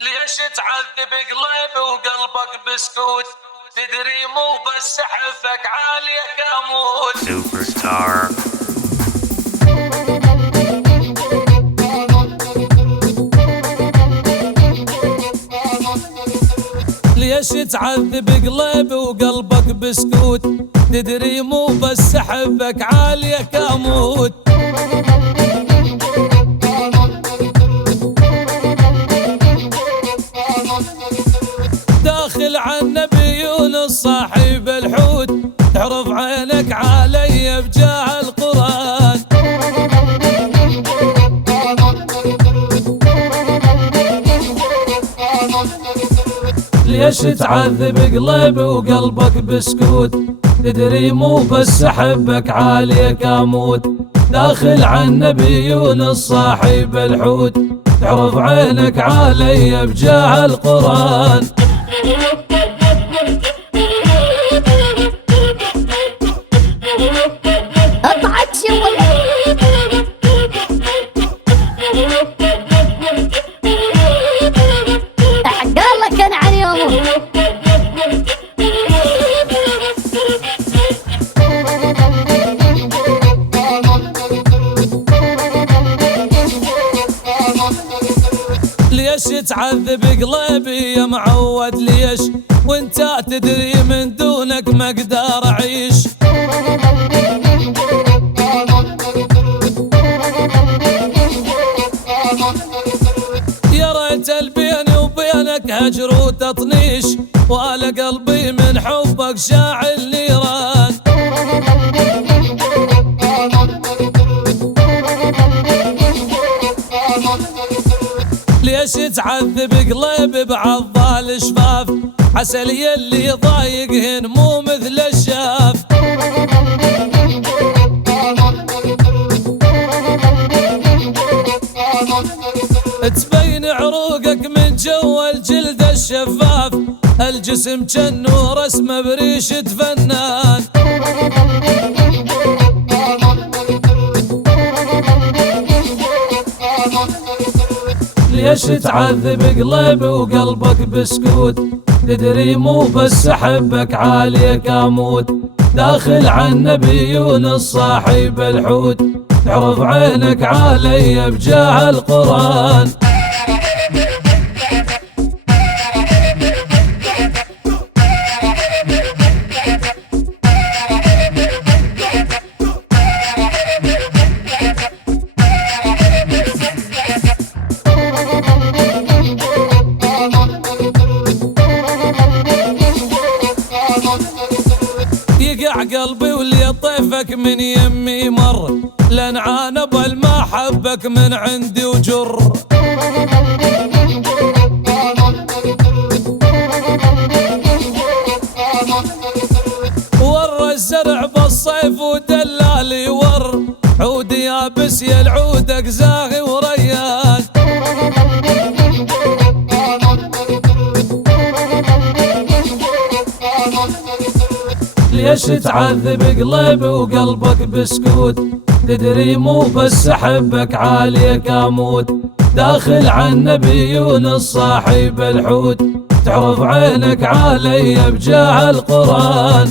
ليش تعذب قلبي وقلبك بسكوت؟ تدري مو بس حفك عالية كاموت. Superstar. ليش تعذب قلبي وقلبك بسكوت؟ تدري مو بس حبك عالية كاموت. داخل عن نبي صاحب الحوت، تعرف عينك علي بجاه القرآن. ليش تعذب قلبي وقلبك بسكوت؟ تدري مو بس حبك عالية كاموت. داخل عن نبي صاحب الحوت، تعرف عينك علي بجاه القرآن. اطعت يا ولد احقالك انا عن يومه. ليش تعذب قلبي يا معود؟ ليش وانت تدري من دونك ما اقدر اعيش؟ يا ريت البيني وبينك هجر وتطنيش، وعلى قلبي من حبك شاعل نيران. ليش تعذب قلبي بعض الشفاف؟ عسل يلي ضايقهن مو مثل الشاف. تبين عروقك من جوا الجلد الشفاف، الجسم جنو رسمه بريشة فنان. ليش تعذب قلبي وقلبك بسكوت؟ تدري مو بس حبك عالية كاموت. داخل عن نبي صاحب الحوت، تعرف عينك علي بجاه القرآن. يقع قلبي واللي طيفك من يمي مر، لان عانب ما حبك من عندي وجر. ور الزرع بالصيف ودلالي ور، عودي يابس يا العودك زاغي وريان. ليش تعذب قلبي وقلبك بسكوت؟ تدري مو بس حبك عالية كاموت. داخل عن نبي صاحب الحوت، تعرف عينك علي بجاه القرآن.